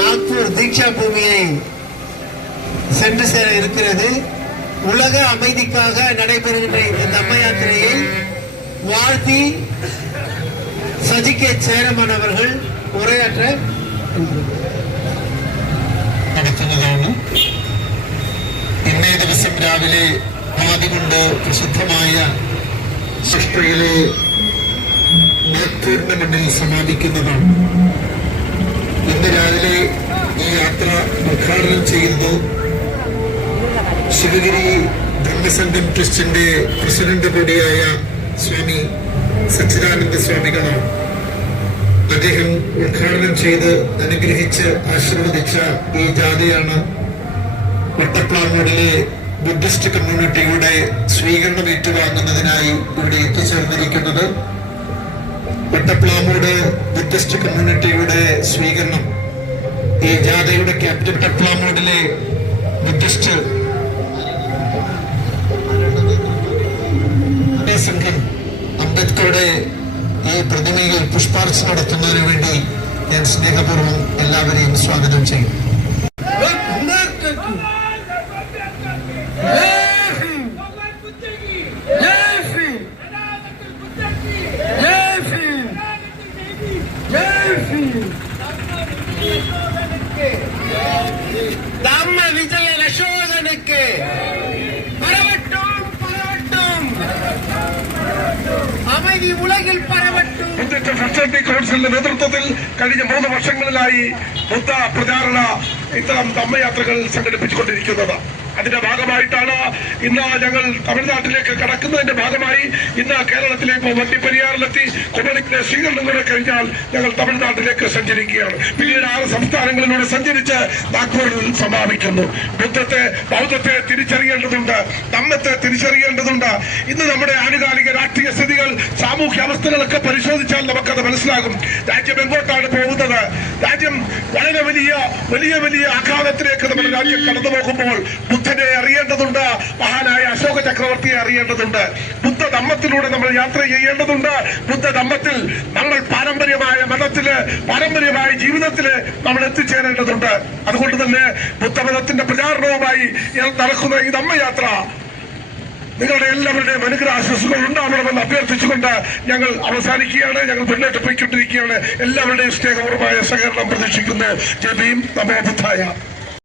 நாக்பூர் தீட்சா பூமியை சென்று சேர இருக்கிறது. உலக அமைதிக்காக நடைபெறுகின்ற இந்த தம்ம யாத்திரையை வாழ்த்தி சஜிகே சேரமன் அவர்கள் உரையாற்ற നടത്തുന്നതാണ് ഇന്നേ ദിവസം രാവിലെ ആദ്യ കൊണ്ട് പ്രസിദ്ധമായ ഇന്ന് രാവിലെ ഈ യാത്ര ഉദ്ഘാടനം ചെയ്യുന്നു. ശിവഗിരി ധർമ്മസംഘം ട്രസ്റ്റിന്റെ പ്രസിഡന്റ് കൂടിയായ സ്വാമി സച്ചിദാനന്ദ സ്വാമികളാണ്. അദ്ദേഹം ഉദ്ഘാടനം ചെയ്ത് അനുഗ്രഹിച്ച് ആശീർവദിച്ച ഈ ജാഥയാണ് വട്ടപ്ലാമൂടിലെ ബുദ്ധിസ്റ്റ് കമ്മ്യൂണിറ്റിയുടെ സ്വീകരണം ഏറ്റുവാങ്ങുന്നതിനായി ഇവിടെ എത്തിച്ചേർന്നിരിക്കുന്നത്. വട്ടപ്ലാമൂട് ബുദ്ധിസ്റ്റ് കമ്മ്യൂണിറ്റിയുടെ സ്വീകരണം ഈ ജാഥയുടെ ക്യാപ്റ്റൻ പട്ടപ്ലാമയുടെ ബുദ്ധിസ്റ്റ് സംഘം അംബേദ്കറുടെ ഈ പ്രതിമയിൽ പുഷ്പാർച്ച നടത്തുന്നതിന് വേണ്ടി ഞാൻ സ്നേഹപൂർവം എല്ലാവരെയും സ്വാഗതം ചെയ്യും தம்ம விஜய யசோதனுக்கு பரவட்டும் பரவட்டும் அமைதி உலகில் பரவட்டும் ബുദ്ധിസ്റ്റ് ഫെസിലിറ്റി കൗൺസിലിന്റെ നേതൃത്വത്തിൽ കഴിഞ്ഞ മൂന്ന് വർഷങ്ങളിലായി ബുദ്ധ പ്രചാരണ ഇത്തരം തമ്മയാത്രകൾ സംഘടിപ്പിച്ചുകൊണ്ടിരിക്കുന്നത് അതിന്റെ ഭാഗമായിട്ടാണ് ഇന്ന് ഞങ്ങൾ തമിഴ്നാട്ടിലേക്ക് കടക്കുന്നതിന്റെ ഭാഗമായി ഇന്ന് കേരളത്തിലേക്ക് വണ്ടിപ്പെരിയാറിലെത്തി കുമളിക്കിലെ സ്വീകരണം കൂടെ കഴിഞ്ഞാൽ ഞങ്ങൾ തമിഴ്നാട്ടിലേക്ക് സഞ്ചരിക്കുകയാണ്. പിന്നീട് ആറ് സംസ്ഥാനങ്ങളിലൂടെ സഞ്ചരിച്ച് നാഗ്പൂരിൽ സമാപിക്കുന്നു. ബുദ്ധത്തെ ബൗദ്ധത്തെ തിരിച്ചറിയേണ്ടതുണ്ട്. തമ്മത്തെ തിരിച്ചറിയേണ്ടതുണ്ട്. ഇന്ന് നമ്മുടെ ആനുകാലിക രാഷ്ട്രീയ സ്ഥിതികൾ സാമൂഹ്യ അവസ്ഥകളൊക്കെ പരിശോധിച്ചാൽ നമുക്കത് മനസ്സിലാകും. രാജ്യം എങ്ങോട്ടാണ് പോകുന്നത്? രാജ്യം വളരെ വലിയ വലിയ വലിയ ആഘാതത്തിലേക്ക് നമ്മുടെ രാജ്യം കടന്നു പോകുമ്പോൾ ബുദ്ധനെ അറിയേണ്ടതുണ്ട്. മഹാനായ അശോക ചക്രവർത്തിയെ അറിയേണ്ടതുണ്ട്. ബുദ്ധ ധമ്മത്തിലൂടെ നമ്മൾ യാത്ര ചെയ്യേണ്ടതുണ്ട്. ബുദ്ധ ധമ്മത്തിൽ നമ്മൾ പാരമ്പര്യമായ മതത്തിൽ പാരമ്പര്യമായ ജീവിതത്തിൽ നമ്മൾ എത്തിച്ചേരേണ്ടതുണ്ട്. അതുകൊണ്ട് തന്നെ ബുദ്ധമതത്തിന്റെ പ്രചാരണവുമായി നടക്കുന്ന ഈ ധമ്മയാത്ര നിങ്ങളുടെ എല്ലാവരുടെയും അനുഗ്രഹാശസ്സുകൾ ഉണ്ടാവണമെന്ന് അഭ്യർത്ഥിച്ചുകൊണ്ട് ഞങ്ങൾ അവസാനിക്കുകയാണ്. ഞങ്ങൾ മുന്നോട്ട് പോയിക്കൊണ്ടിരിക്കുകയാണ്. എല്ലാവരുടെയും സ്നേഹപൂർവമായ സഹകരണം പ്രതീക്ഷിക്കുന്നു. ജബീം നമോ ബുദ്ധായ.